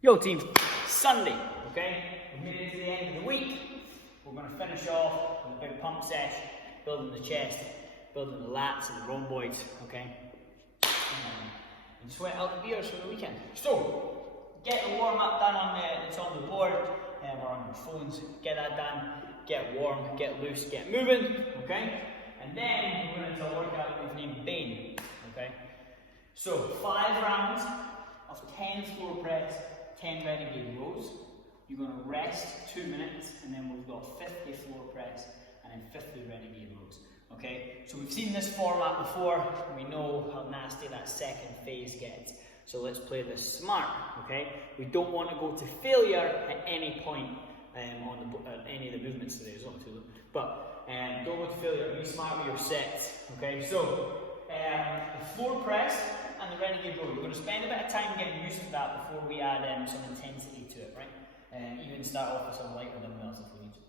Yo team, Sunday, okay? We're made it to the end of the week. We're going to finish off with a big pump sesh, building the chest, building the lats and the rhomboids, okay? And sweat out the beers for the weekend. So, get the warm up done it's on the board or on your phones. Get that done, get warm, get loose, get moving, okay? And then we're going into a workout we've named Bane, okay? So, 5 rounds of 10 floor press, 10 renegade rows. You're going to rest 2 minutes, and then we've got 50 floor press and then 50 renegade rows. Okay, so we've seen this format before. We know how nasty that second phase gets. So let's play this smart. Okay, we don't want to go to failure at any point on any of the movements today. There's only 2 of them, but don't go to failure. Be smart with your sets. Okay, so the floor press and the renegade row. You're going to spend a bit of time getting used to that before we add some intensity to it, right? Even start off with some lighter dumbbells if we need to.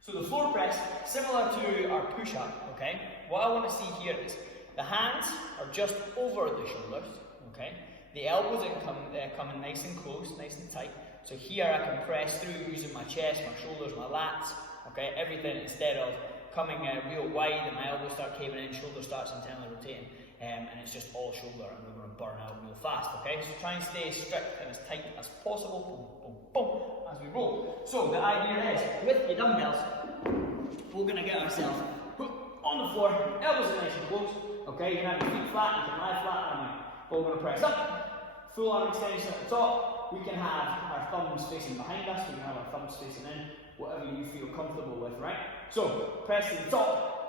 So the floor press, similar to our push-up, okay? What I want to see here is the hands are just over the shoulders, okay? The elbows coming nice and close, nice and tight. So here I can press through using my chest, my shoulders, my lats, okay? Everything instead of coming real wide and my elbows start caving in, shoulder starts internally rotating. And it's just all shoulder and we're going to burn out real fast, okay? So try and stay strict and as tight as possible, boom, boom, boom, as we roll. So the idea is, with your dumbbells, we're going to get ourselves on the floor, elbows are nice and close, okay? You can have your feet flat, you can lie flat, but we're going to press up, full arm extension at the top. We can have our thumbs facing behind us, we can have our thumbs facing in, whatever you feel comfortable with, right? So, press to the top.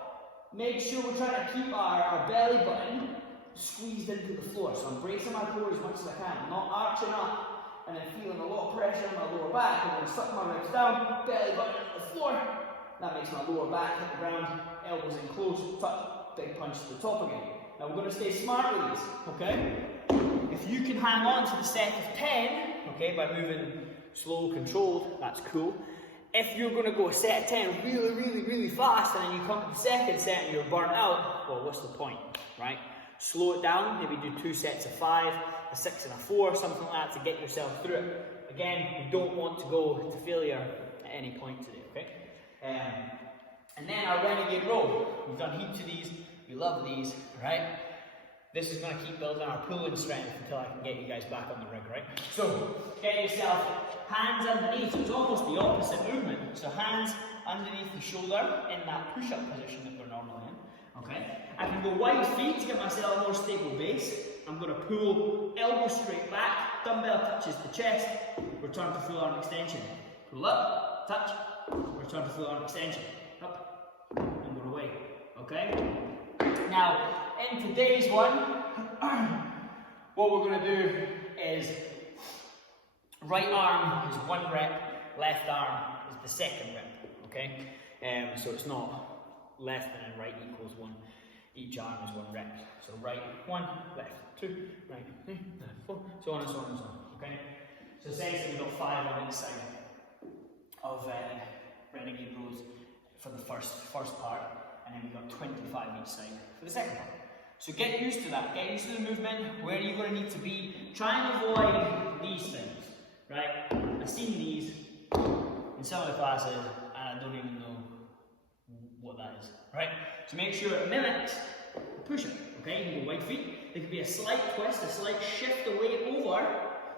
Make sure we're trying to keep our belly button squeezed into the floor. So I'm bracing my core as much as I can. I'm not arching up and then feeling a lot of pressure on my lower back. I'm going to suck my ribs down, belly button to the floor. That makes my lower back hit the ground, elbows in close, tuck, big punch to the top again. Now we're going to stay smart with these, okay? If you can hang on to the set of 10, okay, by moving slow, controlled, that's cool. If you're going to go a set of 10 really fast and then you come to the second set and you're burnt out, well, what's the point, right? Slow it down, maybe do 2 sets of 5, a 6 and a 4, something like that to get yourself through it. Again, we don't want to go to failure at any point today, okay? And then our renegade row. We've done heaps of these, we love these, right? This is going to keep building our pulling strength until I can get you guys back on the rig, right? So, get yourself hands underneath. It's almost the opposite movement. So hands underneath the shoulder in that push-up position that we're normally in, okay? I can go wide feet to get myself a more stable base. I'm going to pull elbow straight back, dumbbell touches the chest, return to full arm extension. Pull up, touch, return to full arm extension. Up, and we're away, okay? Now, in today's one, what we're going to do is right arm is 1 rep, left arm is the second rep, okay? So it's not left and then right equals 1. Each arm is 1 rep. So right 1, left 2, right 3, left 4, so on and so on and so on, okay? So essentially we've got 5 on each side of renegade rows for the first part, and then we've got 25 each side for the second part. So get used to that, get used to the movement, where you're going to need to be. Try and avoid these things, right? I've seen these in some of the classes and I don't even know what that is, right? So make sure it mimics the push-up, okay? You can go wide feet. There could be a slight twist, a slight shift away over,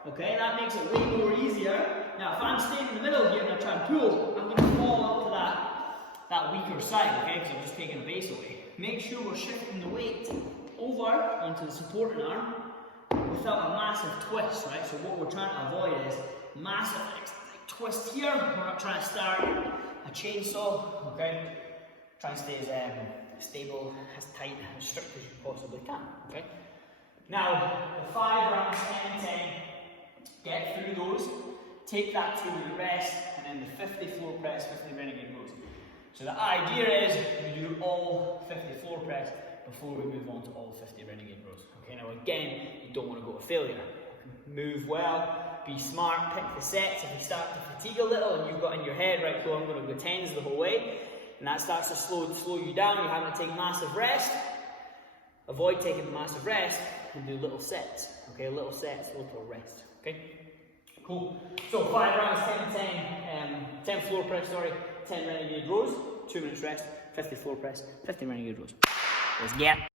okay? That makes it way more easier. Now if I'm staying in the middle here and I try and pull, I'm going to fall up to that weaker side, okay? Because I'm just taking the base away. Make sure we're shifting the weight over onto the supporting arm without a massive twist, right? So what we're trying to avoid is massive twist here. We're not trying to start a chainsaw, okay? Try and stay as stable, as tight, as strict as you possibly can, okay? Now, the 5 rounds, 10-10, get through those, take that to the rest, and then the 50 floor press, 50 renegade rows. So the idea is we do all 50 floor press before we move on to all 50 renegade rows. Okay, now again, you don't want to go to failure. Move well, be smart, pick the sets. If you start to fatigue a little and you've got in your head, right, cool, I'm going to go 10s the whole way, and that starts to slow you down, you're having to take massive rest, avoid taking the massive rest and do little sets. Okay, little sets, little rest. Okay? Cool. So 5 rounds, 10 floor press, 10 renegade rows, 2 minutes rest, 50 floor press, 50 renegade rows. Let's get